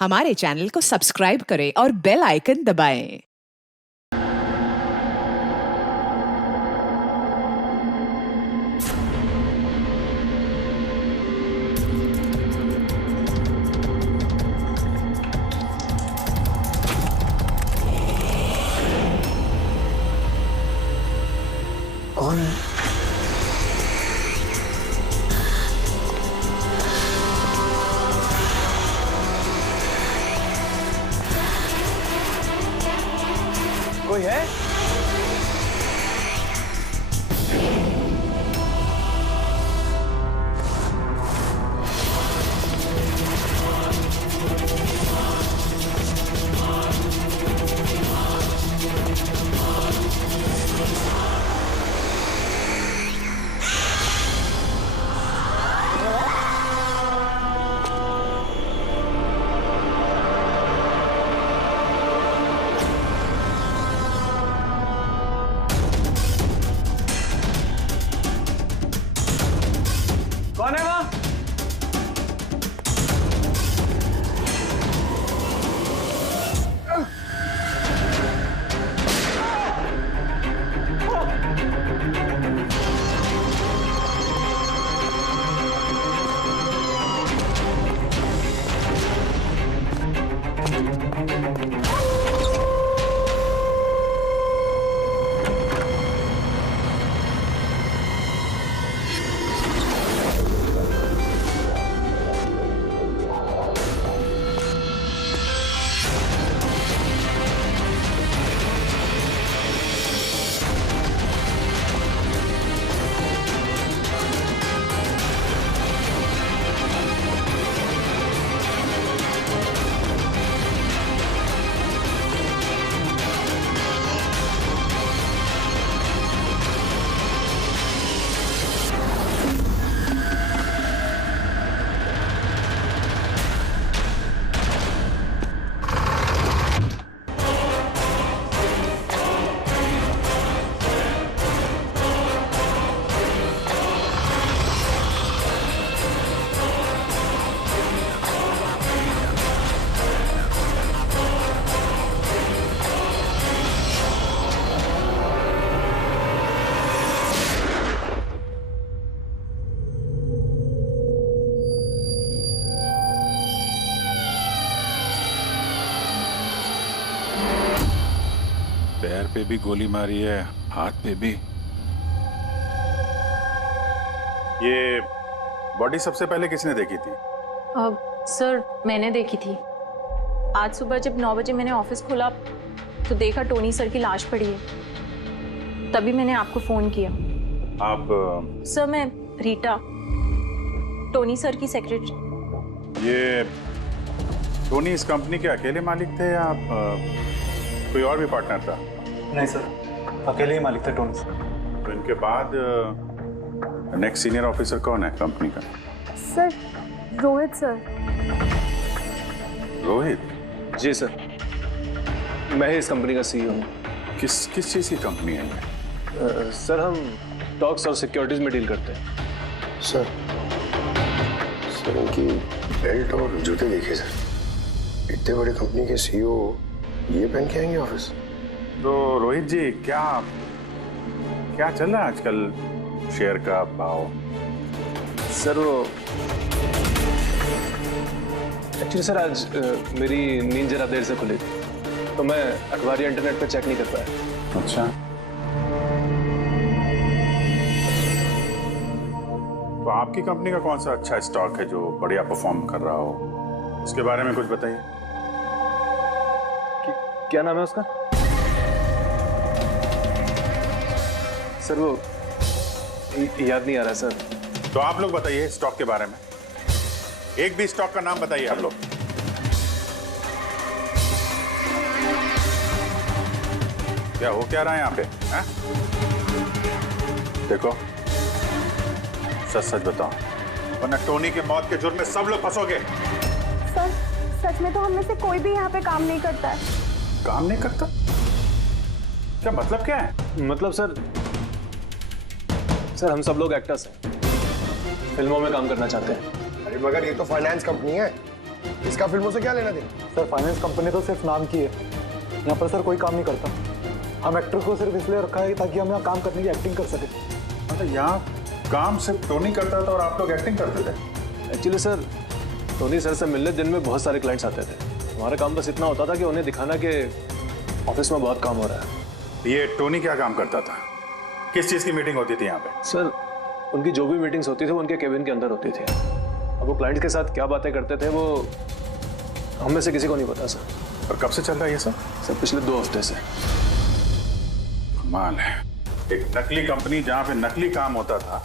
हमारे चैनल को सब्सक्राइब करें और बेल आइकन दबाएं। कौन है? कोई है? कौन है वहाँ? पैर पे भी गोली मारी है, हाथ पे भी। ये बॉडी सबसे पहले किसने देखी थी? सर मैंने देखी थी। आज सुबह जब 9 बजे मैंने ऑफिस खोला तो देखा टोनी सर की लाश पड़ी है। तभी मैंने आपको फोन किया। आप सर मैं रीटा, टोनी सर की सेक्रेटरी। ये टोनी इस कंपनी के अकेले मालिक थे या कोई और भी पार्टनर था? नहीं सर, अकेले ही मालिक थे टोनी सर। तो इनके बाद नेक्स्ट सीनियर ऑफिसर कौन है कंपनी का? Sir Rohit sir. Rohit? Ji sir, मैं ही इस कंपनी का सीईओ हूँ। किस चीज़ की कंपनी है ये? सर हम स्टॉक्स और सिक्योरिटीज में डील करते हैं। सर इनकी बेल्ट और जूते देखिए सर। इतने बड़ी कंपनी के सीईओ ये पहन के आएंगे ऑफिस? तो रोहित जी क्या चल रहा है आजकल शेयर का भाव? सर वो एक्चुअली सर आज मेरी नींद जरा देर से खुली थी तो मैं अखबार या इंटरनेट पर चेक नहीं कर पाया। अच्छा, तो आपकी कंपनी का कौन सा अच्छा स्टॉक है जो बढ़िया परफॉर्म कर रहा हो? उसके बारे में कुछ बताइए। क्या नाम है उसका? सर वो याद नहीं आ रहा सर। तो आप लोग बताइए स्टॉक के बारे में। एक भी स्टॉक का नाम बताइए आप लोग। क्या हो क्या रहा है यहाँ पे? हैं? देखो सच बताओ वरना टोनी की मौत के जुर्म में सब लोग फंसोगे। सर सच में तो हम में से कोई भी यहाँ पे काम नहीं करता है। काम नहीं करता? क्या मतलब क्या है? मतलब सर हम सब लोग एक्टर्स हैं, फिल्मों में काम करना चाहते हैं। अरे मगर ये तो फाइनेंस कंपनी है, इसका फिल्मों से क्या लेना देना? सर फाइनेंस कंपनी तो सिर्फ नाम की है, यहाँ पर सर कोई काम नहीं करता। हम एक्टर को सिर्फ इसलिए रखा है ताकि हम यहाँ काम करने की एक्टिंग कर सके। मतलब यहाँ काम सिर्फ टोनी करता था और आप लोग एक्टिंग करते थे? एक्चुअली सर, टोनी सर से मिलने दिन में बहुत सारे क्लाइंट्स आते थे। हमारा काम बस इतना होता था कि उन्हें दिखाना कि ऑफिस में बहुत काम हो रहा है। ये टोनी क्या काम करता था? किस चीज़ की मीटिंग होती थी यहाँ पे? सर, उनकी जो भी मीटिंग्स होती थी वो उनके केबिन के अंदर होती थी। अब वो क्लाइंट्स के साथ क्या बातें करते थे वो हम में से किसी को नहीं पता सर। और कब से चल रहा है ये सब? सर पिछले 2 हफ्ते से। कमाल है, एक नकली कंपनी जहाँ पे नकली काम होता था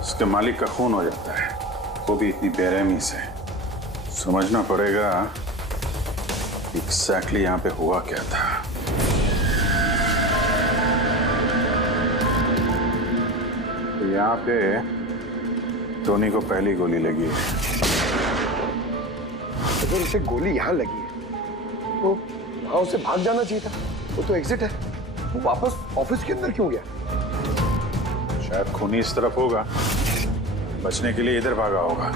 उसके मालिक का खून हो जाता है, वो भी इतनी बेरहमी से। समझना पड़ेगा एग्जैक्टली यहाँ पे हुआ क्या था। यहाँ पे टोनी को पहली गोली लगी है। अगर उसे गोली यहाँ लगी है तो वहां उसे भाग जाना चाहिए था। वो तो एग्जिट है, वो वापस ऑफिस के अंदर क्यों गया? शायद खूनी इस तरफ होगा, बचने के लिए इधर भागा होगा।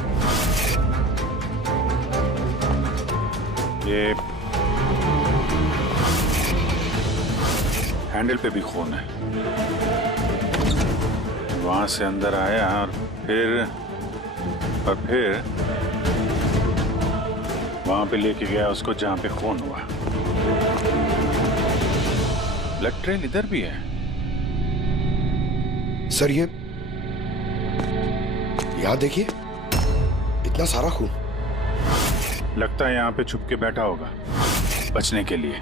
ये हैंडल पे भी खून है। वहां से अंदर आया और फिर वहां पे लेके गया उसको जहां पे खून हुआ। ब्लड ट्रेल इधर भी है। सर ये यहाँ देखिए, इतना सारा खून। लगता है यहाँ पे छुप के बैठा होगा बचने के लिए।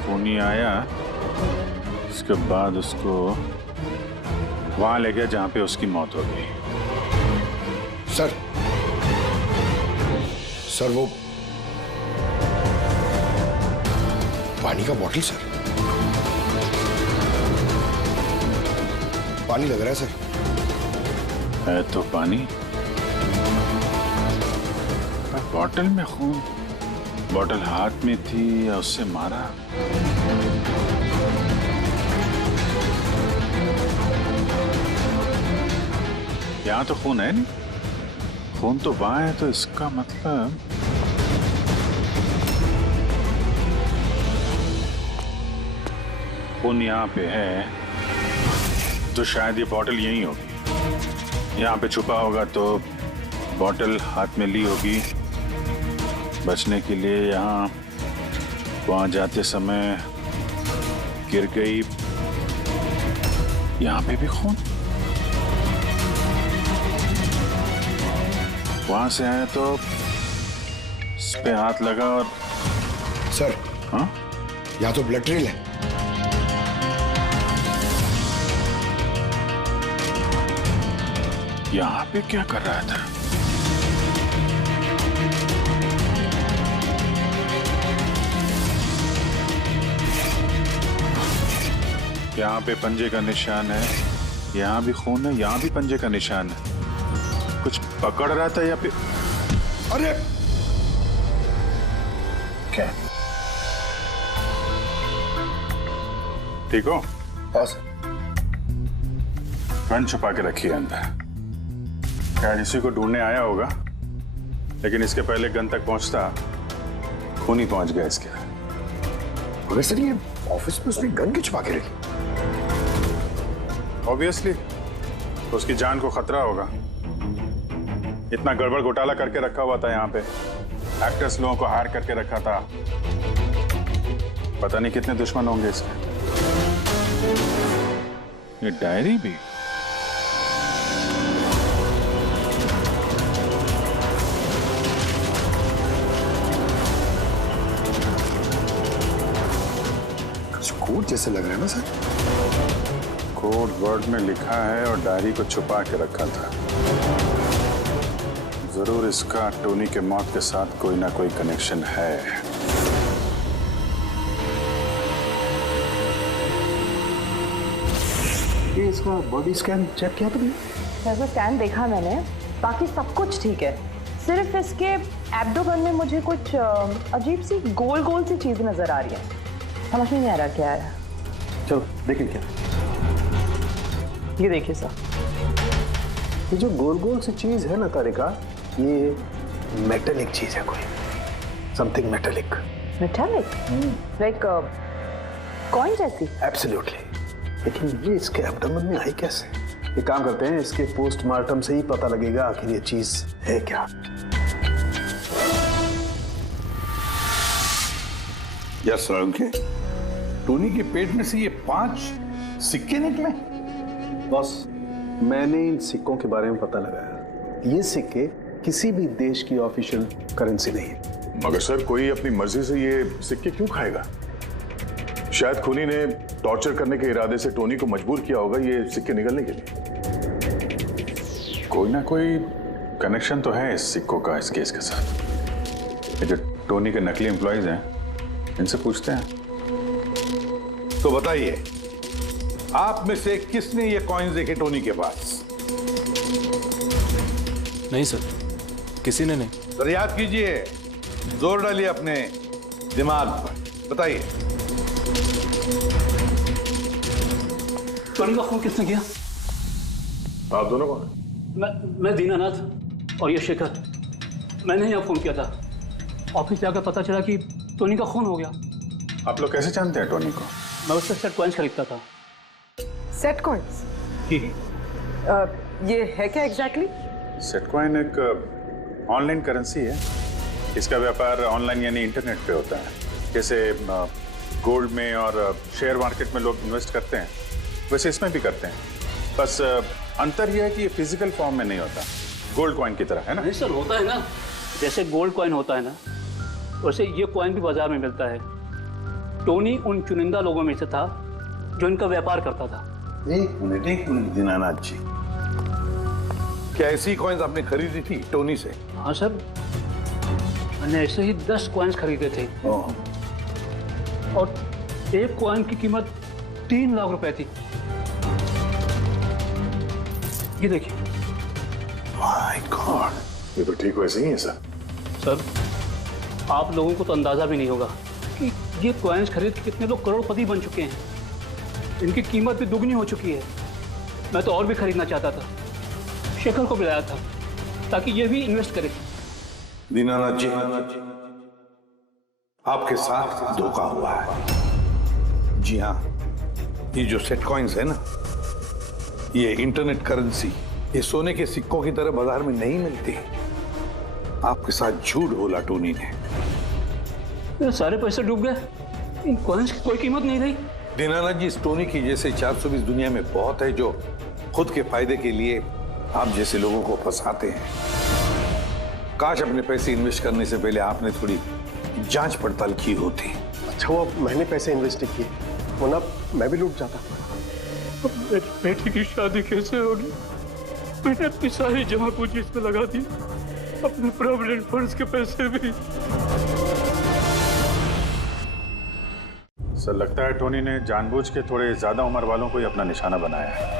खूनी आया, उसके बाद उसको वहां ले गया जहां पे उसकी मौत हो गई। सर वो पानी का बॉटल सर, पानी लग रहा है सर। है तो पानी, बॉटल में खून। बॉटल हाथ में थी या उससे मारा? यहाँ तो खून है नहीं, खून तो वहां है, तो इसका मतलब खून यहाँ पे है तो शायद ये बॉटल यहीं होगी। यहाँ पे छुपा होगा तो बॉटल हाथ में ली होगी बचने के लिए। यहाँ वहां जाते समय गिर गई। यहाँ पे भी खून। वहां से आए तो इस पे हाथ लगा और सर हाँ, यहाँ तो ब्लड ट्रेल है। यहाँ पे क्या कर रहा था? यहाँ पे पंजे का निशान है, यहाँ भी खून है, यहाँ भी पंजे का निशान है। कुछ पकड़ रहा था या फिर? अरे क्या? ठीक हो? हाँ सर। गन छुपा के रखी है अंदर। शायद इसी को ढूंढने आया होगा, लेकिन इसके पहले गन तक पहुंचता खूनी पहुंच गया इसके। मगर सर ये ऑफिस में उसने गन क्यों छुपा के रखी? ऑब्वियसली तो उसकी जान को खतरा होगा। इतना गड़बड़ घोटाला करके रखा हुआ था यहाँ पे, एक्टर्स लोगों को हायर करके रखा था। पता नहीं कितने दुश्मन होंगे इसके। ये डायरी भी। कुछ कोड जैसे लग रहा है ना सर। कोड वर्ड में लिखा है और डायरी को छुपा के रखा था। जरूर इसका टोनी के मौत के साथ कोई ना कोई कनेक्शन है। ये इसका बॉडी स्कैन चेक किया तुमने? वैसे स्कैन देखा मैंने, बाकी सब कुछ ठीक है। सिर्फ इसके एब्डोमेन में मुझे कुछ अजीब सी गोल गोल सी चीज नजर आ रही है। समझ में नहीं आ रहा क्या है। चलो देखें क्या। ये देखिए सर, ये जो गोल गोल सी चीज है ना तारिका, ये मेटेलिक चीज है कोई, something metallic. Metallic like coin जैसी? एब्सोल्युटली। लेकिन ये इसके एब्डोमेन में आई कैसे? एक काम करते हैं, इसके पोस्टमार्टम से ही पता लगेगा आखिर ये चीज है क्या। यार सोलंकी, टोनी के पेट में से ये 5 सिक्के निकले? बॉस, मैंने इन सिक्कों के बारे में पता लगाया। ये सिक्के किसी भी देश की ऑफिशियल करेंसी नहीं है। मगर सर, कोई अपनी मर्जी से ये सिक्के क्यों खाएगा? शायद खूनी ने टॉर्चर करने के इरादे से टोनी को मजबूर किया होगा ये सिक्के निकलने के लिए। कोई ना कोई कनेक्शन तो है इस सिक्कों का इस केस के साथ। ये जो टोनी के नकली एम्प्लॉइज हैं, इनसे पूछते हैं। तो बताइए, आप में से किसने ये कॉइन्स देखे टोनी के पास? नहीं सर, किसी ने नहीं। सर याद कीजिए, जोर डालिए अपने दिमाग पर, बताइए। टोनी का खून किसने किया? आप दोनों कौन? मैं दीनानाथ और ये शेखर। मैंने यहाँ फोन किया था। ऑफिस जाकर पता चला कि टोनी का खून हो गया। आप लोग कैसे जानते हैं टोनी को? मैं उससे सेट कॉइन्स खरीदता था। Set coins? ये है क्या एग्जैक्टली? सेटकॉइन एक ऑनलाइन करेंसी है। इसका व्यापार ऑनलाइन यानी इंटरनेट पे होता है। जैसे गोल्ड में और शेयर मार्केट में लोग इन्वेस्ट करते हैं, वैसे इसमें भी करते हैं। बस अंतर यह है कि ये फिजिकल फॉर्म में नहीं होता, गोल्ड कॉइन की तरह, है ना? नहीं सर, होता है ना, जैसे गोल्ड कॉइन होता है ना, वैसे ये कॉइन भी बाजार में मिलता है। टोनी उन चुनिंदा लोगों में से था जो इनका व्यापार करता था। एक मिनट दीनानाथ जी, क्या ऐसी कॉइन्स आपने खरीदी थी टोनी से? हाँ सर, मैंने ऐसे ही 10 कॉइन्स खरीदे थे और एक कॉइन की कीमत 3 लाख रुपए थी। ये देखिए। माय गॉड, ये तो ठीक वैसे ही है सर। सर, आप लोगों को तो अंदाजा भी नहीं होगा कि ये कॉइन्स खरीद के कितने लोग करोड़पति बन चुके हैं। इनकी कीमत भी दुगनी हो चुकी है। मैं तो और भी खरीदना चाहता था, शेखर को बुलाया था ताकि ये भी इन्वेस्ट करे। दीनानाथ जी, आपके साथ धोखा हुआ है। जी हाँ, ये जो सेट कॉइन्स है ना, ये इंटरनेट करेंसी, ये सोने के सिक्कों की तरह बाजार में नहीं मिलती। आपके साथ झूठ बोला टोनी ने। मेरे सारे पैसे डूब गए, इन कॉइन्स की कोई कीमत नहीं रही। दीनानाथ जी, इस टोनी की जैसे 420 दुनिया में बहुत है जो खुद के फायदे के लिए आप जैसे लोगों को फंसाते हैं। काश अपने पैसे इन्वेस्ट करने से पहले आपने थोड़ी जांच पड़ताल की होती। अच्छा, वो मैंने पैसे इन्वेस्ट किए, वरना मैं भी लूट जाता। अब मेरी बेटी की शादी कैसे होगी? मैंने अपनी सारी जमा पूंजी इसमें लगा दी, अपने प्रोविडेंट फंड्स के पैसे भी। सर, लगता है टोनी ने जानबूझ के थोड़े ज्यादा उम्र वालों को ही अपना निशाना बनाया है।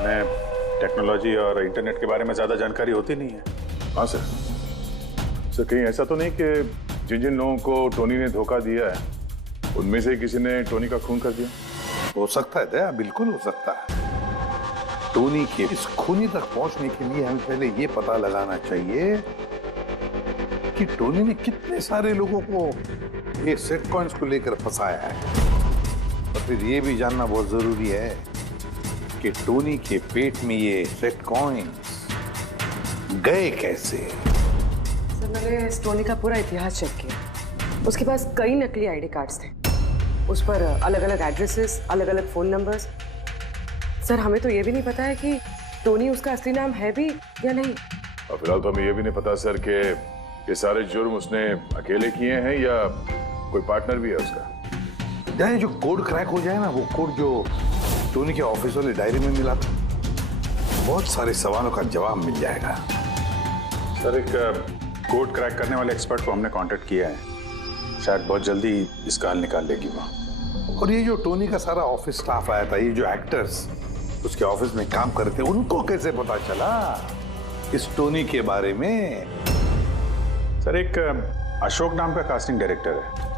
उन्हें टेक्नोलॉजी और इंटरनेट के बारे में ज्यादा जानकारी होती नहीं है। हाँ सर। सर, कहीं ऐसा तो नहीं कि जिन जिन लोगों को टोनी ने धोखा दिया है उनमें से किसी ने टोनी का खून कर दिया? हो सकता है दया, बिल्कुल हो सकता है। टोनी के इस खूनी तक पहुंचने के लिए हमें पहले ये पता लगाना चाहिए कि टोनी ने कितने सारे लोगों को ये सेट कॉइन्स को लेकर फंसाया है। और फिर ये भी जानना बहुत जरूरी है कि टोनी के पेट में ये सेट कॉइन्स गए कैसे। सर, मैंने इस टोनी का पूरा इतिहास चेक किया। उसके पास कई नकली आईडी कार्ड्स थे, उस पर अलग अलग एड्रेसेस, अलग अलग फोन नंबर्स। सर, हमें तो ये भी नहीं पता है कि टोनी उसका असली नाम है भी या नहीं। और फिलहाल तो हमें ये भी नहीं पता सर कि ये सारे जुर्म उसने अकेले किए हैं या कोई पार्टनर भी है उसका। यानी जो कोड क्रैक हो जाए ना, वो कोड जो टोनी के ऑफिस वाले डायरी में मिला था, बहुत सारे सवालों का जवाब मिल जाएगा। सर, एक कोड क्रैक करने वाले एक्सपर्ट को हमने कांटेक्ट किया है, शायद बहुत जल्दी इसका हल निकाल लेगी वो। और ये जो टोनी का सारा ऑफिस स्टाफ आया था, ये जो एक्टर्स उसके ऑफिस में काम कर रहे थे, उनको कैसे पता चला इस टोनी के बारे में? सर, एक अशोक नाम का कास्टिंग डायरेक्टर है,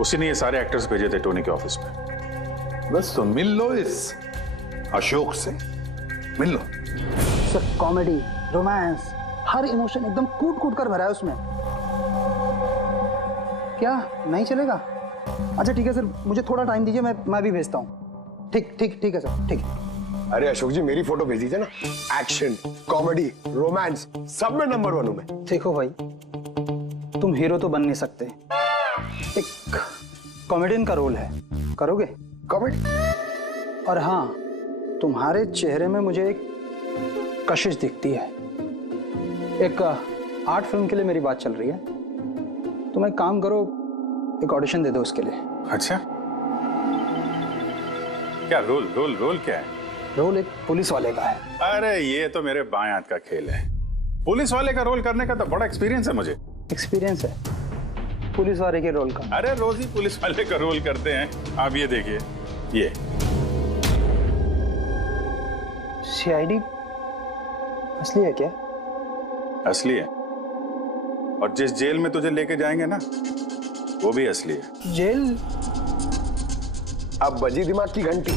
उसी ने ये सारे एक्टर्स भेजे थे टोनी के ऑफिस में। बस तो मिल लो इस अशोक से, मिल लो। सर कॉमेडी, रोमांस, हर इमोशन एकदम कूट कूट कर भरा है उसमें। क्या नहीं चलेगा? अच्छा ठीक है सर, मुझे थोड़ा टाइम दीजिए, मैं भी भेजता हूँ। ठीक है सर, ठीक है। अरे अशोक जी, मेरी फोटो भेज दीजिए ना। एक्शन, कॉमेडी, रोमांस, सब में नंबर 1 हूं मैं। देखो भाई, तुम हीरो तो बन नहीं सकते, एक कॉमेडियन का रोल है, करोगे? कॉमेडी? और हाँ, तुम्हारे चेहरे में मुझे एक कशिश दिखती है। एक आर्ट फिल्म के लिए मेरी बात चल रही है, तुम एक काम करो, एक ऑडिशन दे दो उसके लिए। अच्छा, क्या रोल क्या है? रोल एक पुलिस वाले का है। अरे ये तो मेरे बाएं हाथ का खेल है। पुलिस वाले का रोल करने का तो बड़ा एक्सपीरियंस है मुझे। एक्सपीरियंस है पुलिस वाले के रोल का? अरे रोज ही पुलिस वाले का रोल करते हैं। आप ये देखिए, ये सीआईडी असली है क्या? असली है, और जिस जेल में तुझे लेके जाएंगे ना, वो भी असली है। जेल? अब बजी दिमाग की घंटी।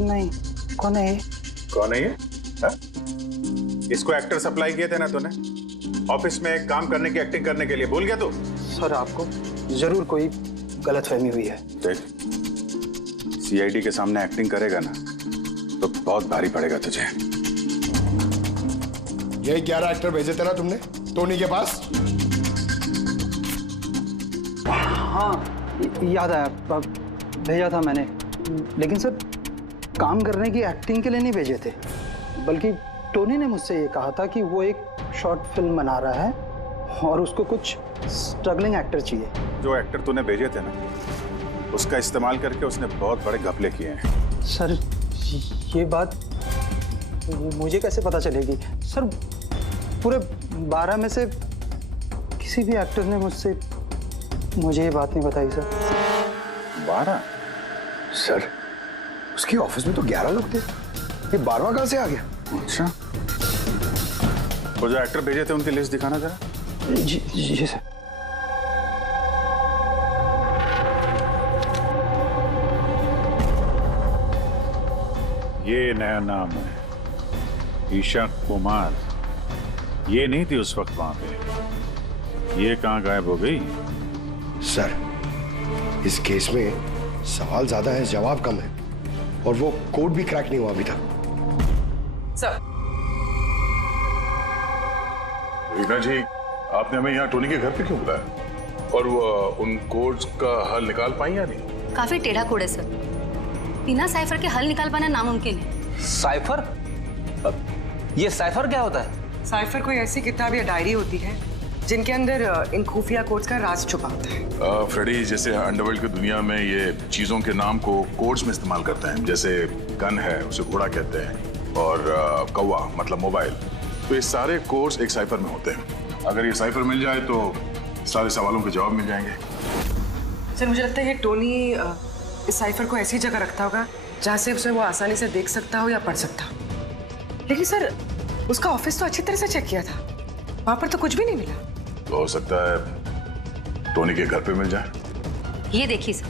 नहीं, कौन है ये? कौन है ये? हा? इसको एक्टर सप्लाई किए थे ना तूने ऑफिस में काम करने की, एक्टिंग करने के लिए, भूल गया तू? सर आपको जरूर कोई गलतफहमी हुई है। देख, सीआईडी के सामने एक्टिंग करेगा ना तो बहुत भारी पड़ेगा तुझे। यही 11 एक्टर भेजे थे ना तुमने टोनी के पास? हाँ याद आया, भेजा था मैंने, लेकिन सर काम करने की, एक्टिंग के लिए नहीं भेजे थे, बल्कि टोनी ने मुझसे ये कहा था कि वो एक शॉर्ट फिल्म बना रहा है और उसको कुछ स्ट्रगलिंग एक्टर चाहिए। जो एक्टर तूने भेजे थे ना, उसका इस्तेमाल करके उसने बहुत बड़े घपले किए हैं। सर ये बात मुझे कैसे पता चलेगी? सर पूरे 12 में से किसी भी एक्टर ने मुझे ये बात नहीं बताई सर। 12? सर उसके ऑफिस में तो 11 लोग थे, ये 12वां कहां से आ गया? अच्छा, वो जो एक्टर भेजे थे उनकी लिस्ट दिखाना जरा। जी सर। ये नया नाम है, ईशा कुमार। ये नहीं थी उस वक्त वहां पे, ये कहां गायब हो गई? सर इस केस में सवाल ज्यादा है, जवाब कम है, और वो कोड भी क्रैक नहीं हुआ अभी तक। सर रीना जी, आपने हमें यहाँ टोनी के घर पे क्यों बुलाया? और वो उन कोड्स का हल निकाल पाई या नहीं? काफी टेढ़ा कोड है सर, बिना साइफर के हल निकाल पाना नामुमकिन है। साइफर? ये साइफर क्या होता है? साइफर कोई ऐसी किताब या डायरी होती है जिनके अंदर इन खुफिया कोड्स का राज छुपा होता है। फ्रेडी, जैसे अंडरवर्ल्ड की दुनिया में ये चीजों के नाम को कोड्स में इस्तेमाल करते हैं, जैसे गन है उसे घोड़ा कहते हैं, और कौवा मतलब मोबाइल, तो ये सारे कोड्स एक साइफर में होते हैं। अगर ये साइफर मिल जाए तो सारे सवालों के जवाब मिल जाएंगे। सर मुझे लगता है ये टोनी इस साइफर को ऐसी जगह रखता होगा जहाँ से उसे वो आसानी से देख सकता हो या पढ़ सकता हो। लेकिन सर उसका ऑफिस तो अच्छी तरह से चेक किया था, वहां पर तो कुछ भी नहीं मिला। तो हो सकता है टोनी के घर पे मिल जाए। ये देखिए सर,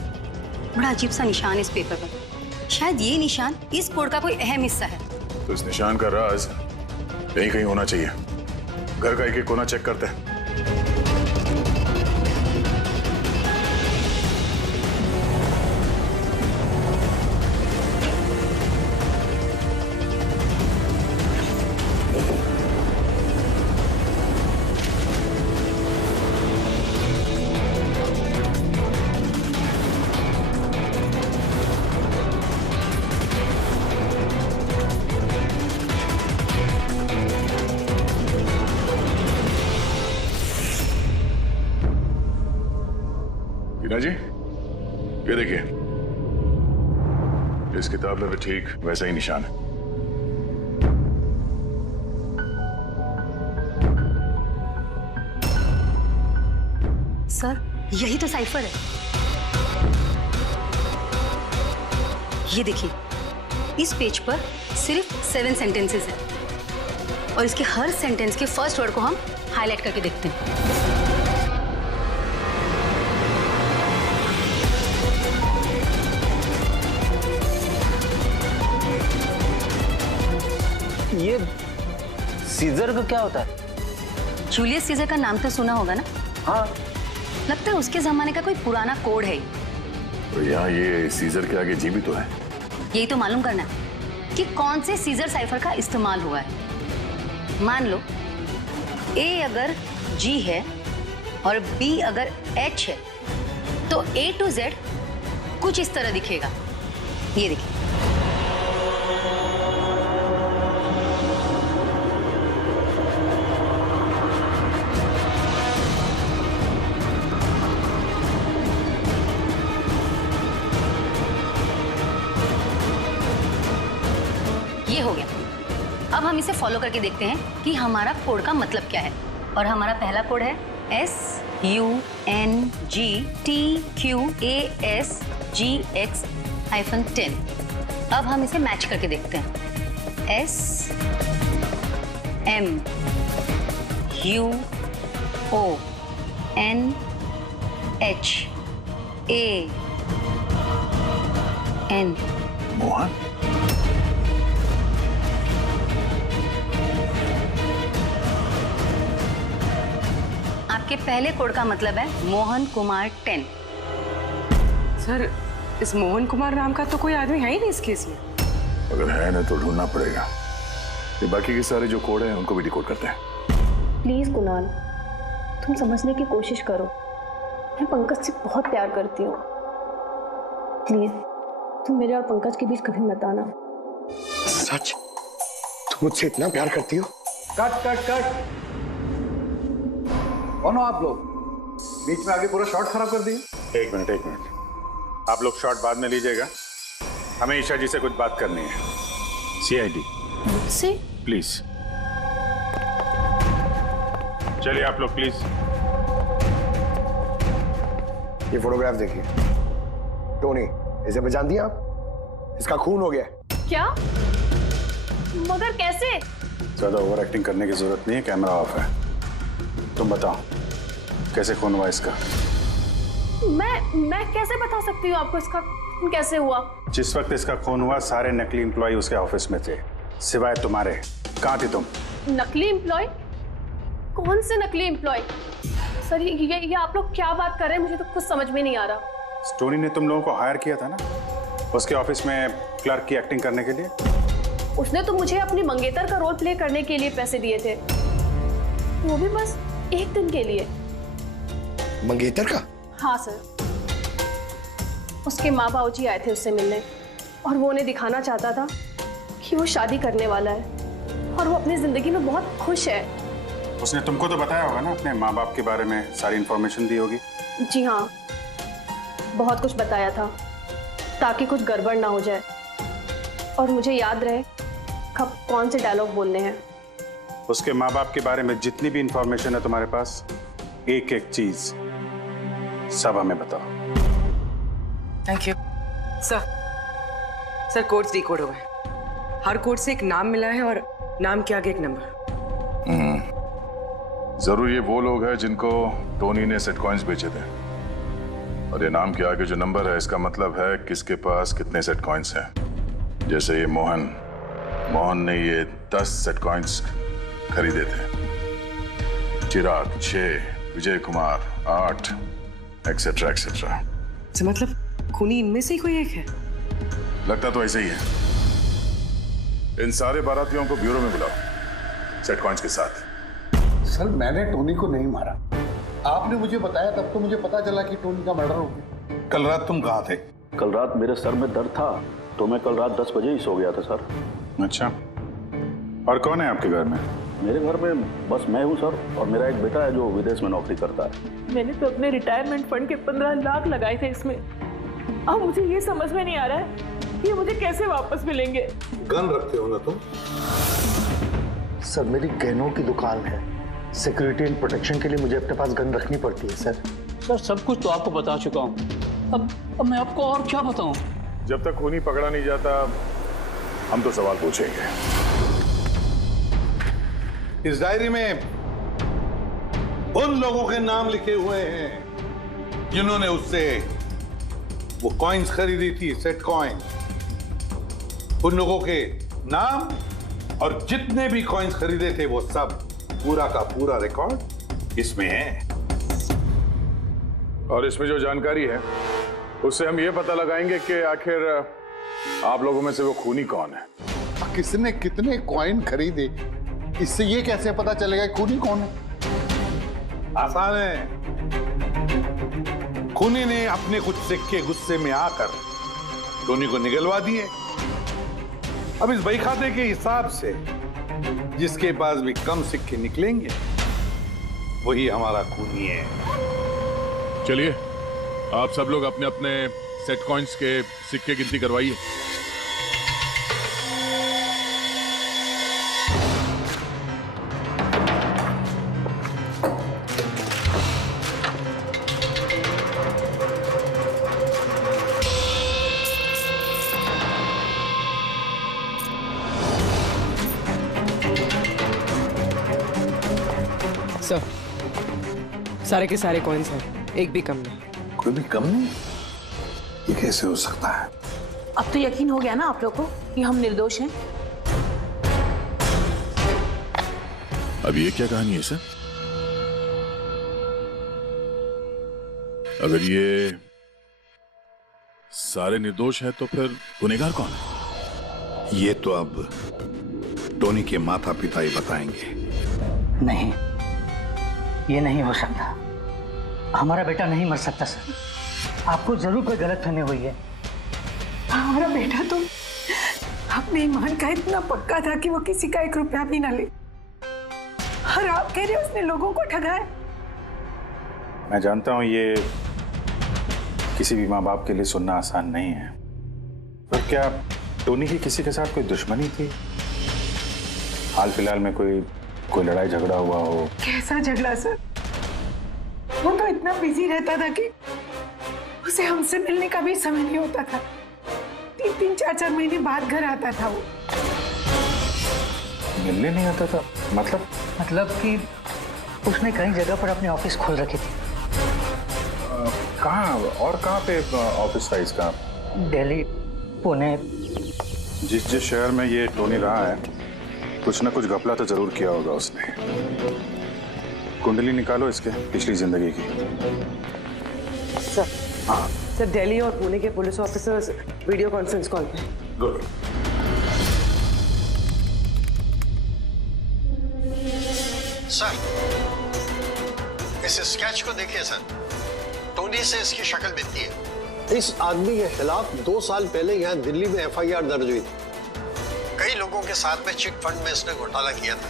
बड़ा अजीब सा निशान है इस पेपर पर, शायद ये निशान इस कोड का कोई अहम हिस्सा है। तो इस निशान का राज यहीं कहीं होना चाहिए। घर का एक कोना चेक करते हैं। जी, ये देखिए, इस किताब में भी ठीक वैसा ही निशान है। सर यही तो साइफर है। ये देखिए, इस पेज पर सिर्फ 7 सेंटेंसेस हैं और इसके हर सेंटेंस के फर्स्ट वर्ड को हम हाईलाइट करके देखते हैं। सीजर का क्या होता है? जूलियस सीजर का नाम तो सुना होगा ना? हाँ। लगता है उसके जमाने का कोई पुराना कोड है। तो यहाँ ये सीजर के आगे जी भी तो है। यही तो मालूम करना है कि कौन से सीजर साइफर का इस्तेमाल हुआ है। मान लो ए अगर जी है और बी अगर एच है तो ए टू जेड कुछ इस तरह दिखेगा। ये देखिए। ये हो गया। अब हम इसे फॉलो करके देखते हैं कि हमारा कोड का मतलब क्या है। और हमारा पहला कोड है SUNGTQASGX-10। अब हम इसे मैच करके देखते हैं। SMUONHAN। मोहन? आपके पहले कोड का मतलब है मोहन कुमार 10। सर, इस मोहन कुमार नाम का तो कोई आदमी है ही नहीं इस केस में। अगर है ना तो ढूंढना पड़ेगा। ये बाकी के सारे जो कोड हैं उनको भी डिकोड करते हैं। प्लीज कुणाल, तुम समझने की कोशिश करो। मैं पंकज से बहुत प्यार करती हूँ। प्लीज तुम मेरे और पंकज के बीच कभी मत आना। सच? तुम मुझसे इतना प्यार करती हो? Cut cut cut. कौन हो आप लोग? बीच में आगे पूरा शॉट खराब कर दिए। एक मिनट। आप लोग शॉट बाद में लीजिएगा, हमें ईशा जी से कुछ बात करनी है। सीआईडी मुझसे? प्लीज चलिए आप लोग प्लीज। ये फोटोग्राफ देखिए। टोनी, इसे पहचान दिया आप? इसका खून हो गया। क्या? मगर कैसे? ज्यादा ओवर एक्टिंग करने की जरूरत नहीं है, कैमरा ऑफ है। तुम बताओ कैसे खून हुआ इसका? मैं कैसे बता सकती हूँ आपको इसका खून कैसे हुआ? जिस वक्त इसका खून हुआ सारे नकली एम्प्लॉय उसके ऑफिस में थे, सिवाय तुम्हारे। कहाँ थी तुम? नकली एम्प्लॉय? कौन से नकली एम्प्लॉय? सर ये आप लोग क्या बात कर रहे हैं? मुझे तो कुछ समझ में नहीं आ रहा। टोनी ने तुम लोगों को हायर किया था ना उसके ऑफिस में क्लर्क की एक्टिंग करने के लिए। उसने तो मुझे अपनी मंगेतर का रोल प्ले करने के लिए पैसे दिए थे, वो भी बस एक दिन के लिए। मंगेतर का? हाँ सर, उसके माँ बाबूजी आए थे उससे मिलने और वो उन्हें दिखाना चाहता था कि वो शादी करने वाला है और वो अपनी जिंदगी में बहुत खुश है। उसने तुमको तो बताया होगा ना अपने माँ बाप के बारे में, सारी इंफॉर्मेशन दी होगी। जी हाँ, बहुत कुछ बताया था ताकि कुछ गड़बड़ ना हो जाए और मुझे याद रहे कब कौन से डायलॉग बोलने हैं। उसके माँ बाप के बारे में जितनी भी इंफॉर्मेशन है तुम्हारे पास, एक एक चीज सब हमें बताओ। Thank you sir. Codes decode हो गए। हर कोड से एक नाम मिला है और नाम के आगे एक नंबर। जरूर ये वो लोग हैं जिनको टोनी ने सेट कॉइन्स बेचे थे, और ये नाम के आगे जो नंबर है इसका मतलब है किसके पास कितने सेट कॉइन्स हैं। जैसे ये मोहन ने ये 10 सेट कॉइन्स खरीदे थे, चिराग 6, विजय कुमार 8, एक्सेट्रा एक्सेट्रा। मतलब खूनी इनमें से ही कोई एक है? लगता तो ऐसे ही है। इन सारे बारातियों को ब्यूरो में बुलाओ सेट कॉइन्स के साथ। सर, मैंने टोनी को नहीं मारा। आपने मुझे बताया तब तो मुझे पता चला कि टोनी का मर्डर हो गया। कल रात तुम कहाँ थे? कल रात मेरे सर में दर्द था तो मैं कल रात 10 बजे ही सो गया था सर। अच्छा, और कौन है आपके घर में? मेरे घर में बस मैं हूँ सर, और मेरा एक बेटा है जो विदेश में नौकरी करता है। मैंने तो अपने रिटायरमेंट फंड के 15 लाख लगाए थे इसमें। अब मुझे ये समझ में नहीं आ रहा है कि मुझे कैसे वापस मिलेंगे। गन रखते हो ना तुम? सर, मेरी गहनों की दुकान है, सिक्योरिटी एंड प्रोटेक्शन के लिए मुझे अपने पास गन रखनी पड़ती है सर। सर, सब कुछ तो आपको बता चुका हूँ, अब मैं आपको और क्या बताऊँ? जब तक खूनी पकड़ा नहीं जाता हम तो सवाल पूछेंगे। इस डायरी में उन लोगों के नाम लिखे हुए हैं जिन्होंने उससे वो कॉइन्स खरीदी थी, सेट कॉइन। उन लोगों के नाम और जितने भी कॉइन्स खरीदे थे वो सब पूरा का पूरा रिकॉर्ड इसमें है। और इसमें जो जानकारी है उससे हम ये पता लगाएंगे कि आखिर आप लोगों में से वो खूनी कौन है। किसने कितने कॉइन खरीदे, इससे ये कैसे पता चलेगा खूनी कौन है? आसान है। खूनी ने अपने कुछ सिक्के गुस्से में आकर टोनी को निगलवा दिए। अब इस बहीखाते के हिसाब से जिसके पास भी कम सिक्के निकलेंगे वही हमारा खूनी है। चलिए आप सब लोग अपने अपने सेट कॉइन्स के सिक्के गिनती करवाइए। सर, सारे के सारे कॉइन्स हैं, एक भी कम नहीं। कोई भी कम नहीं? ये कैसे हो सकता है? अब तो यकीन हो गया ना आप लोग को कि हम निर्दोष हैं। अब ये क्या कहानी है सर? अगर ये सारे निर्दोष हैं तो फिर गुनहगार कौन है? ये तो अब टोनी के माता पिता ही बताएंगे। नहीं, ये नहीं हो सकता। हमारा बेटा नहीं मर सकता सर। आपको जरूर कोई गलतफहमी हुई है। हमारा बेटा तो अपने ईमान का इतना पक्का था कि वो किसी का 1 रुपया भी ना ले, और आप कह रहे हो उसने लोगों को ठगाया। मैं जानता हूं ये किसी भी माँ बाप के लिए सुनना आसान नहीं है, पर क्या टोनी की किसी के साथ कोई दुश्मनी थी? हाल फिलहाल में कोई लड़ाई झगड़ा हुआ हो? कैसा झगड़ा सर? वो तो इतना बिजी रहता था कि उसे हमसे मिलने का भी समय नहीं होता था। 3-3, 4-4 महीने बाद घर आता था वो। मिलने नहीं आता था? मतलब कि उसने कई जगह पर अपने ऑफिस खोल रखे थे। कहाँ और कहाँ पे ऑफिस था इसका? दिल्ली, पुणे। जिस शहर में ये टोनी रहा है कुछ ना कुछ घपला तो जरूर किया होगा उसने। कुंडली निकालो इसके पिछली जिंदगी की। सर, हाँ सर, दिल्ली और पुणे के police officers video conference call पे। गुड। सर, इस स्केच को देखिए सर। टोनी से इसकी शक्ल मिलती है। इस आदमी के खिलाफ 2 साल पहले यहाँ दिल्ली में FIR दर्ज हुई थी। कई लोगों के साथ में चिट फंड में इसने घोटाला किया था,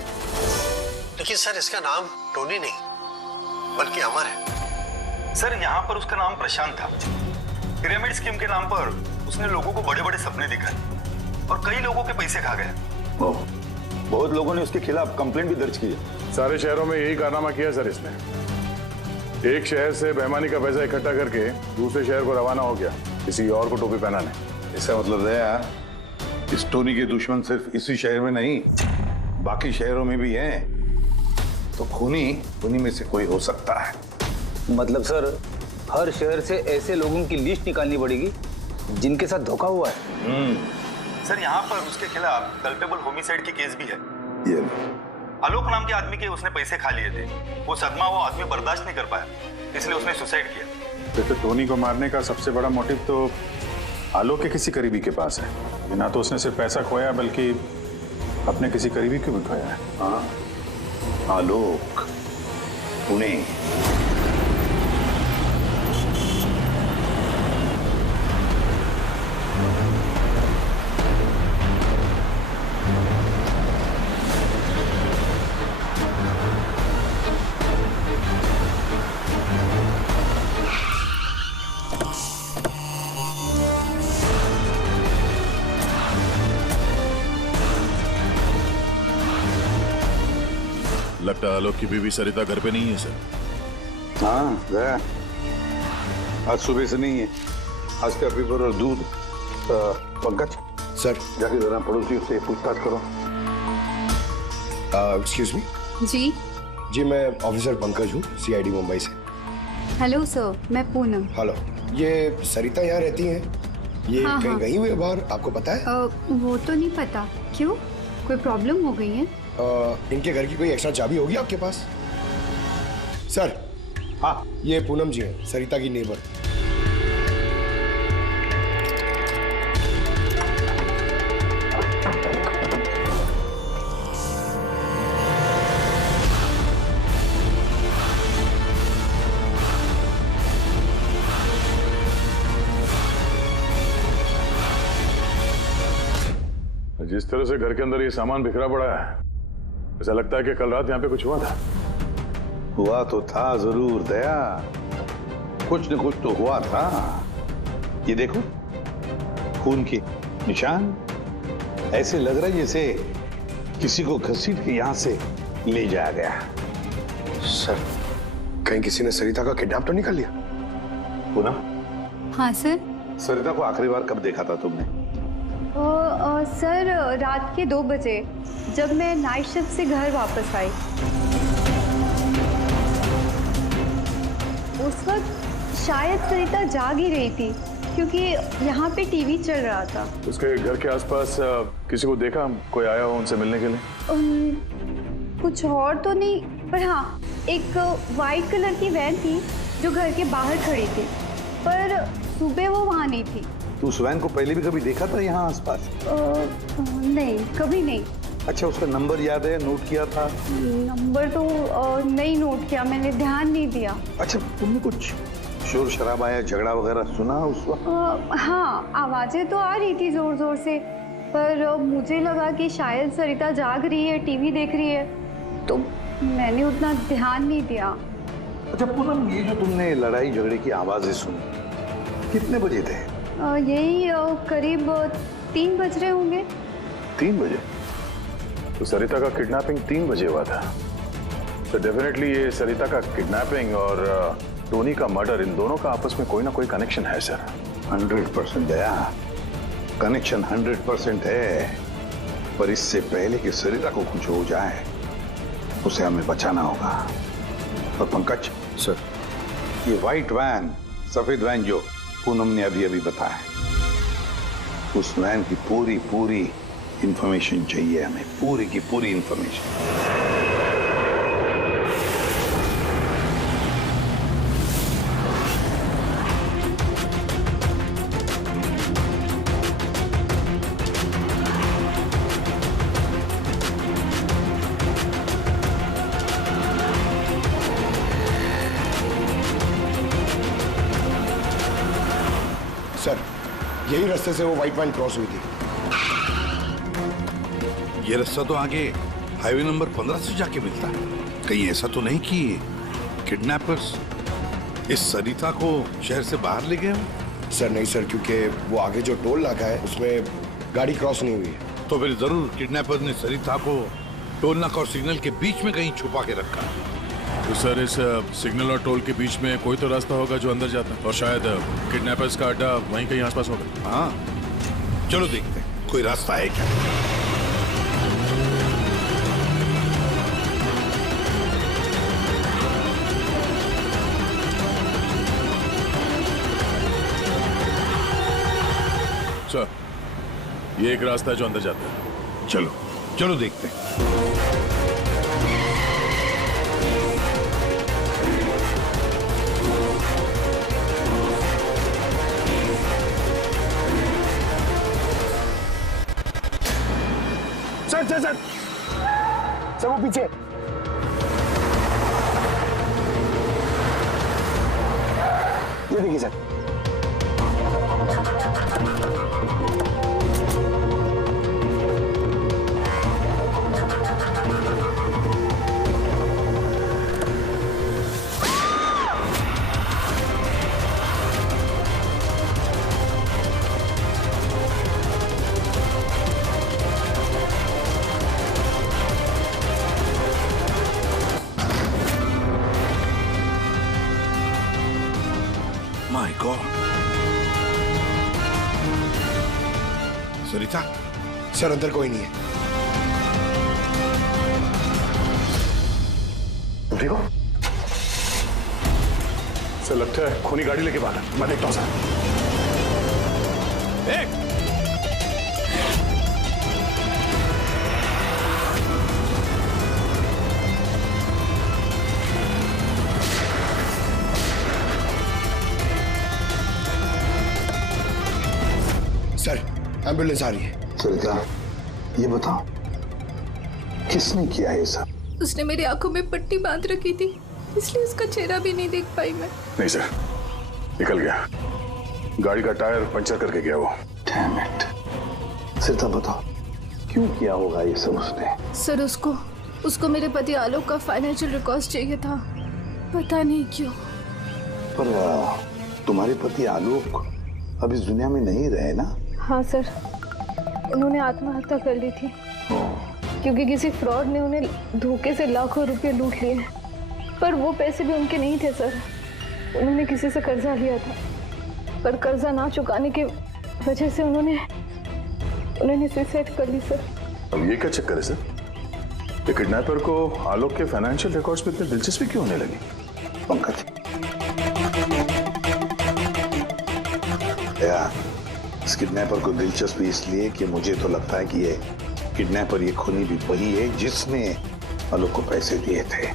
लेकिन सर इसका नाम टोनी नहीं बल्कि अमर है। सर, यहाँ पर उसका नाम प्रशांत था। पिरामिड स्कीम के नाम पर उसने लोगों को बड़े बड़े सपने दिखाए और कई लोगों के पैसे खा गया। बहुत लोगों ने उसके खिलाफ कंप्लेंट भी दर्ज की है। सारे शहरों में यही कारनामा किया सर इसने। एक शहर से बेईमानी का पैसा इकट्ठा करके दूसरे शहर को रवाना हो गया किसी और को टोपी पहनाने। इसका मतलब है इस टोनी के दुश्मन सिर्फ इसी शहर में नहीं बाकी शहरों में भी हैं। तो खूनी में से कोई हो सकता है। मतलब सर, हर शहर से ऐसे लोगों की लिस्ट निकालनी पड़ेगी जिनके साथ धोखा हुआ है। सर, यहाँ पर उसके खिलाफ कल्पेबल होमिसाइड की केस भी है। ये आलोक नाम के आदमी के उसने पैसे खा लिए थे। वो सदमा वो आदमी बर्दाश्त नहीं कर पाया, इसलिए उसने सुसाइड किया। तो टोनी को मारने का सबसे बड़ा मोटिव तो आलोक के किसी करीबी के पास है। ना तो उसने सिर्फ पैसा खोया बल्कि अपने किसी करीबी को भी खोया है। हाँ, आलोक, पुणे। लगता है आलोक की बीवी सरिता घर पे नहीं है सर। हाँ गया, आज सुबह से नहीं है। आज का पेपर और दूध। पंकज सर, जाके जरा पड़ोसियों से पूछताछ करो। Excuse me. जी, मैं ऑफिसर पंकज हूँ, CID मुंबई से। हेलो सर, मैं पूनम। हेलो, ये सरिता यहाँ रहती हैं? ये हाँ, कहीं हाँ। गई हुई है बाहर, आपको पता है? वो तो नहीं पता। क्यों, कोई प्रॉब्लम हो गई है? इनके घर की कोई एक्स्ट्रा चाबी होगी आपके पास? सर, हाँ, ये पूनम जी है, सरिता की नेबर। जिस तरह से घर के अंदर ये सामान बिखरा पड़ा है, ऐसा लगता है कि कल रात यहाँ पे कुछ हुआ था। हुआ तो था जरूर दया, कुछ न कुछ तो हुआ था। ये देखो, खून के निशान, ऐसे लग रहा है जैसे किसी को घसीट के यहां से ले जाया गया। सर, कहीं किसी ने सरिता का किडनैप तो नहीं कर लिया? पूनम? हाँ सर। सरिता को आखिरी बार कब देखा था तुमने? सर, रात के 2 बजे जब मैं नाइट शिफ्ट से घर वापस आई। उस वक्त शायद सरिता जाग ही रही थी क्योंकि यहाँ पे टीवी चल रहा था। उसके घर के आसपास किसी को देखा, कोई आया हो उनसे मिलने के लिए? कुछ और तो नहीं, पर हाँ, एक वाइट कलर की वैन थी जो घर के बाहर खड़ी थी, पर सुबह वो वहाँ नहीं थी। तो उस वैन को पहले भी कभी देखा था यहाँ आसपास? नहीं, कभी नहीं। अच्छा, उसका नंबर याद है, नोट किया था? नंबर तो नहीं नोट किया, मैंने ध्यान नहीं दिया। अच्छा, तुमने कुछ शोर शराबा या झगड़ा वगैरह सुना उस वक्त? हाँ, आवाजें तो आ रही थी जोर जोर से, पर मुझे लगा कि शायद सरिता जाग रही है, टीवी देख रही है, तो मैंने उतना ध्यान नहीं दिया। अच्छा पूनम, ये जो तुमने लड़ाई झगड़े की आवाजें सुनी, कितने बजे थे? यही करीब 3 बज रहे होंगे। 3 बजे? तो सरिता का किडनैपिंग 3 बजे हुआ था। तो डेफिनेटली ये सरिता का किडनैपिंग और टोनी का मर्डर, इन दोनों का आपस में कोई ना कोई कनेक्शन है सर। 100% दया, कनेक्शन 100% है, पर इससे पहले कि सरिता को कुछ हो जाए उसे हमें बचाना होगा। और पंकज सर, ये व्हाइट वैन, सफेद वैन जो पूनम ने अभी अभी बताया, उस वैन की पूरी इंफॉर्मेशन चाहिए हमें, पूरी की पूरी इंफॉर्मेशन। सर, यही रास्ते से वो व्हाइट वैन क्रॉस हुई थी। ये रास्ता तो आगे हाईवे नंबर 15 से जाके मिलता है। कहीं ऐसा तो नहीं कि किडनैपर्स इस सरिता को शहर से बाहर ले गए हो? सर नहीं सर, क्योंकि वो आगे जो टोल नाका है उसमें गाड़ी क्रॉस नहीं हुई है। तो फिर जरूर किडनैपर ने सरिता को टोल नाका और सिग्नल के बीच में कहीं छुपा के रखा। तो सर, इस सिग्नल और टोल के बीच में कोई तो रास्ता होगा जो अंदर जाता है, और शायद किडनैपर्स का अड्डा वहीं कहीं आसपास होगा। हाँ, चलो देखते हैं कोई रास्ता है क्या। सर, ये एक रास्ता है जो अंदर जाता है। चलो चलो देखते हैं। सर वो पीछे। ये देखिए sir. My God, Sarita. Sir अंदर कोई नहीं है। देखो सर, लगता है खूनी गाड़ी लेके बाहर। मैं देखता हूँ सर। सर एम्बुलेंस आ रही है। सरिता, ये बताओ किसने किया ये सब? उसने मेरी आंखों में पट्टी बांध रखी थी, इसलिए उसका चेहरा भी नहीं देख पाई मैं। नहीं सर, निकल गया, गाड़ी का टायर पंचर करके गया वो। Damn it. सरिता बताओ क्यों किया होगा ये सब उसने? सर उसको मेरे पति आलोक का फाइनेंशियल रिकॉर्ड चाहिए था, पता नहीं क्यों। पर तुम्हारे पति आलोक अब इस दुनिया में नहीं रहे ना? हाँ सर, उन्होंने आत्महत्या कर ली थी क्योंकि किसी फ्रॉड ने उन्हें धोखे से लाखों रुपए लूट लिए। पर वो पैसे भी उनके नहीं थे सर, उन्होंने किसी से कर्जा लिया था, पर कर्जा ना चुकाने की वजह से उन्होंने सुसाइड कर ली सर। अब ये क्या चक्कर है सर? ये किडनैपर को आलोक के फाइनेंशियल रिकॉर्ड्स में इतनी दिलचस्पी क्यों होने लगी? पंकज, इस किडनैपर को दिलचस्पी इसलिए कि मुझे तो लगता है कि ये किडनैपर, ये खूनी भी वही है जिसने आलोक को पैसे दिए थे।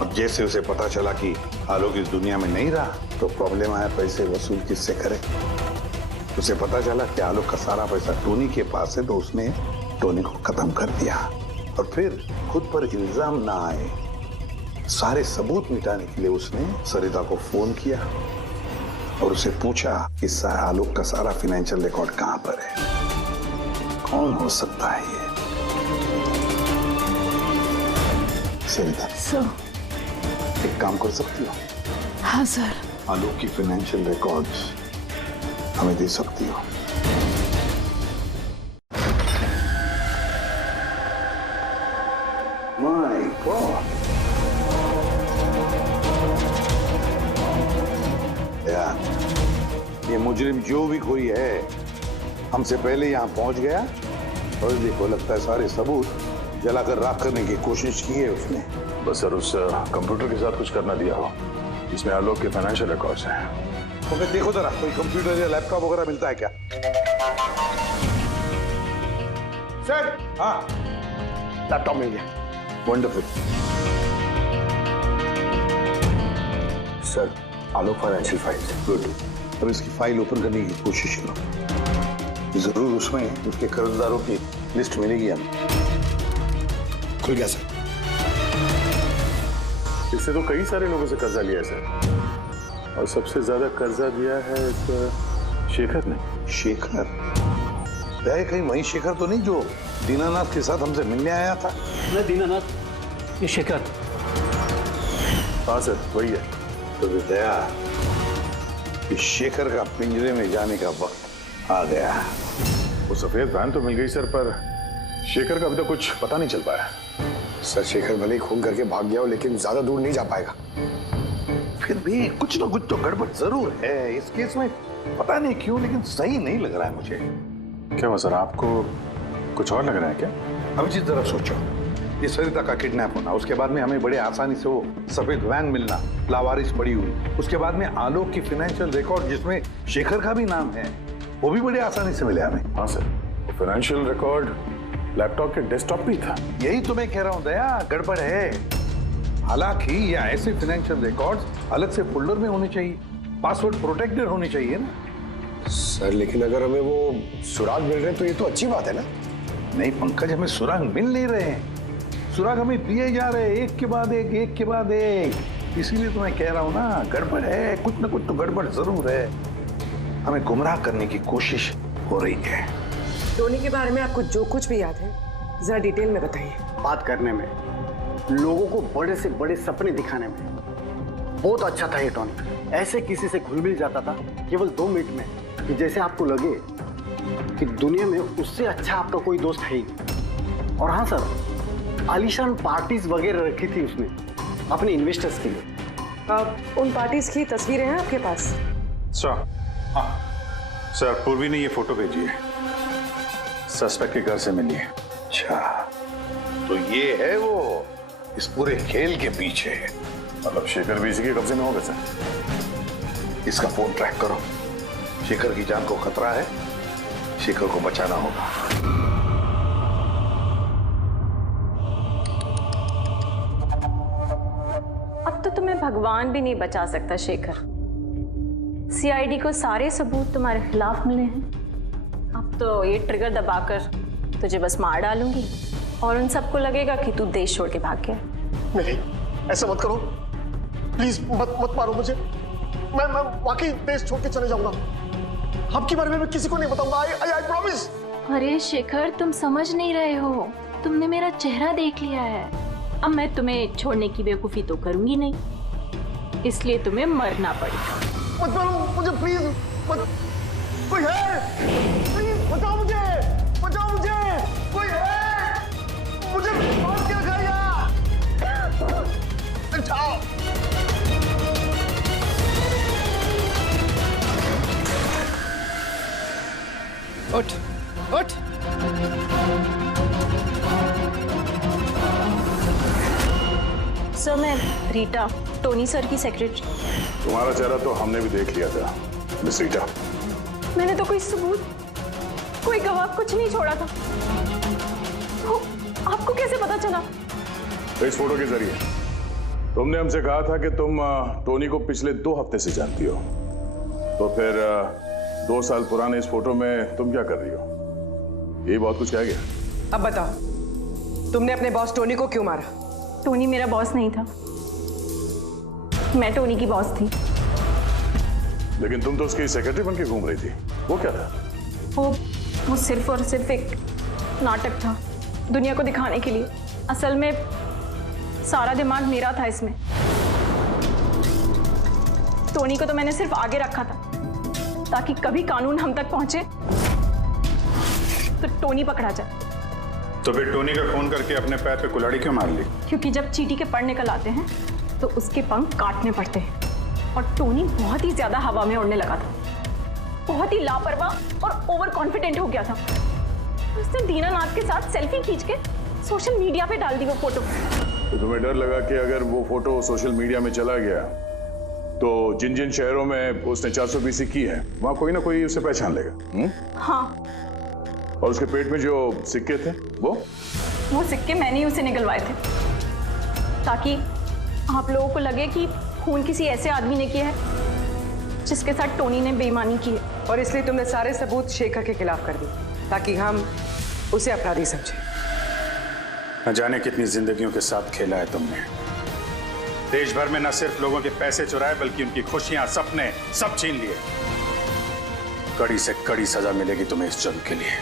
अब जैसे उसे पता चला कि आलोक इस दुनिया में नहीं रहा तो प्रॉब्लम आया, पैसे वसूल किससे करे। उसे पता चला कि आलोक का सारा पैसा टोनी के पास है, तो उसने टोनी को खत्म कर दिया और फिर खुद पर इल्जाम ना आए सारे सबूत मिटाने के लिए उसने सरिता को फोन किया और उसे पूछा कि आलोक का सारा फाइनेंशियल रिकॉर्ड कहां पर है, कौन हो सकता है ये? सरिता सर, एक काम कर सकती हो? हाँ सर। आलोक की फाइनेंशियल रिकॉर्ड्स हमें दे सकती हो? माय गॉड, ये मुजरिम जो भी कोई है हमसे पहले यहाँ पहुंच गया और देखो लगता है सारे सबूत जलाकर राख करने की कोशिश की है उसने। बस सर उस कंप्यूटर के साथ कुछ करना दिया हो इसमें आलोक के फाइनेंशियल रिकॉर्ड्स हैं। तो मैं देखो जरा कोई कंप्यूटर या लैपटॉप वगैरह मिलता है क्या? सर, हाँ लैपटॉप मिल गया। वंडरफुल। सर, आलोक फाइनेंशियल फाइल्स। गुड। अब इसकी फाइल ओपन करने की कोशिश करो, जरूर उसमें उसके कर्जदारों की लिस्ट मिलेगी हमें। खुल गया सर। इससे तो कई सारे लोगों से कर्जा लिया है सर, और सबसे ज्यादा कर्जा दिया है इस शेखर ने। शेखर? कहीं वही शेखर तो नहीं जो दीनानाथ के साथ हमसे मिलने आया था? नहीं दीनानाथ, ये शेखर। हाँ सर वही है। तो दया, इस शेखर का पिंजरे में जाने का वक्त आ गया। वो सफेद वैन तो मिल गई सर, पर शेखर का अभी तक कुछ पता नहीं चल पाया। सर शेखर भले ही खून करके भाग गया हो लेकिन ज्यादा दूर नहीं जा पाएगा। फिर भी कुछ ना कुछ तो गड़बड़ जरूर है इस केस में, पता नहीं क्यों लेकिन सही नहीं लग रहा है मुझे। क्या हुआ सर, आपको कुछ और लग रहा है क्या? अभिजीत जरा सोचो, ये सरिता का किडनैप होना, उसके बाद में हमें बड़े आसानी से वो सफेद वैन मिलना लावारिस पड़ी हुई, उसके बाद में आलोक की फाइनेंशियल रिकॉर्ड जिसमें शेखर का भी नाम है वो भी बड़े आसानी से मिले हमें। हाँ सर, फाइनेंशियल रिकॉर्ड लैपटॉप के डेस्कटॉप भी था। यही तो मैं कह रहा हूँ दया, गड़बड़ है। हालांकि ये ऐसे फाइनेंशियल रिकॉर्ड्स अलग से फोल्डर में होने चाहिए, पासवर्ड प्रोटेक्टेड होने चाहिए ना। सर लेकिन अगर हमें वो सुराग मिल रहे हैं तो ये तो अच्छी बात है ना। नहीं पंकज, हमें सुराग मिल नहीं रहे हैं, सुराग हमें दिए जा रहे हैं एक के बाद एक, एक के बाद एक। इसीलिए तो मैं कह रहा हूँ ना, गड़बड़ है, कुछ ना कुछ तो गड़बड़ जरूर है। हमें गुमराह करने की कोशिश हो रही है। टोनी के बारे में आपको जो कुछ भी याद है जरा डिटेल में बताइए। बात करने में, लोगों को बड़े से बड़े सपने दिखाने में बहुत अच्छा था ये टोनी। ऐसे किसी से घुल मिल जाता था केवल 2 मिनट में कि जैसे आपको लगे कि दुनिया में उससे अच्छा आपका कोई दोस्त है ही नहीं। और हाँ सर, आलीशान पार्टीज वगैरह रखी थी उसने अपने इन्वेस्टर्स के लिए। उन पार्टीज की तस्वीरें हैं आपके पास? सर, हाँ सर, पूर्वी ने ये फोटो भेजी है, सस्पेक्ट के घर से मिली है। अच्छा, तो ये है वो इस पूरे खेल के पीछे है। मतलब शेखर भी इसी के कब्जे में होगा सर? इसका फोन ट्रैक करो, शेखर की जान को खतरा है, शेखर को बचाना होगा। अब तो तुम्हें भगवान भी नहीं बचा सकता शेखर। सीआईडी को सारे सबूत तुम्हारे खिलाफ मिले हैं, तो ये ट्रिगर दबाकर तुझे बस मार डालूंगी और उन सबको लगेगा कि तू देश छोड़ के भाग गया। नहीं, ऐसा मत करो प्लीज, मत मारो मुझे। मैं वाकई देश छोड़ के चले जाऊंगा। आपके बारे में मैं किसी को नहीं बताऊंगा। I promise. अरे शेखर, तुम समझ नहीं रहे हो, तुमने मेरा चेहरा देख लिया है। अब मैं तुम्हें छोड़ने की बेवकूफी तो करूंगी नहीं, इसलिए तुम्हें मरना पड़ेगा। मत मारो मुझे प्लीज, मत। कोई है? प्लीज बचाओ मुझे, बचाओ मुझे, कोई है? मुझे बांध के रखा यहाँ। बचाओ। उठ उठ। सर, मैं रीटा, टोनी सर की सेक्रेटरी। तुम्हारा चेहरा तो हमने भी देख लिया था मिस रीटा। मैंने तो कोई सबूत, कोई गवाह कुछ नहीं छोड़ा था। आपको कैसे पता चला? इस फोटो के जरिए। तुमने हमसे कहा था कि तुम टोनी को पिछले 2 हफ्ते से जानती हो, तो फिर 2 साल पुराने इस फोटो में तुम क्या कर रही हो? ये बहुत कुछ कह गया। अब बताओ, तुमने अपने बॉस टोनी को क्यों मारा? टोनी मेरा बॉस नहीं था, मैं टोनी की बॉस थी। लेकिन तुम तो उसकी सेक्रेटरी बन के घूम रही थी, वो क्या था? वो सिर्फ और सिर्फ एक नाटक था, दुनिया को दिखाने के लिए। असल में सारा दिमाग मेरा था इसमें। टोनी को तो मैंने सिर्फ आगे रखा था ताकि कभी कानून हम तक पहुंचे तो टोनी पकड़ा जाए। तो फिर टोनी का फोन करके अपने पैर पे कुल्हाड़ी क्यों मार ली? क्योंकि जब चींटी के पर निकल आते हैं तो उसके पंख काटने पड़ते हैं, और टोनी बहुत ही ज्यादा हवा में उड़ने लगा था, बहुत ही लापरवाह और ओवर कॉन्फिडेंट हो गया था। उसने दीनानाथ के साथ सेल्फी खींच के सोशल मीडिया पे डाल दी वो फोटो। तो तुम्हें डर लगा कि अगर वो फोटो सोशल मीडिया में चला गया तो जिन जिन शहरों में उसने 420 की है वहां कोई ना कोई उसे पहचान लेगा। हाँ, और उसके पेट में जो सिक्के थे वो सिक्के मैंने ही उसे निकलवाए थे, ताकि आप लोगों को लगे कि खून किसी ऐसे आदमी ने किया है जिसके साथ टोनी ने बेईमानी की है। और इसलिए तुमने सारे सबूत शेखर के खिलाफ कर दिए ताकि हम उसे अपराधी समझें। न जाने कितनी जिंदगियों के साथ खेला है तुमने। देश भर में न सिर्फ लोगों के पैसे चुराए बल्कि उनकी खुशियां, सपने सब छीन लिए। कड़ी से कड़ी सजा मिलेगी तुम्हें इस जुर्म के लिए।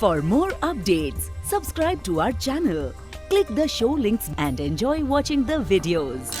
For more updates, subscribe to our channel, click the show links and enjoy watching the videos.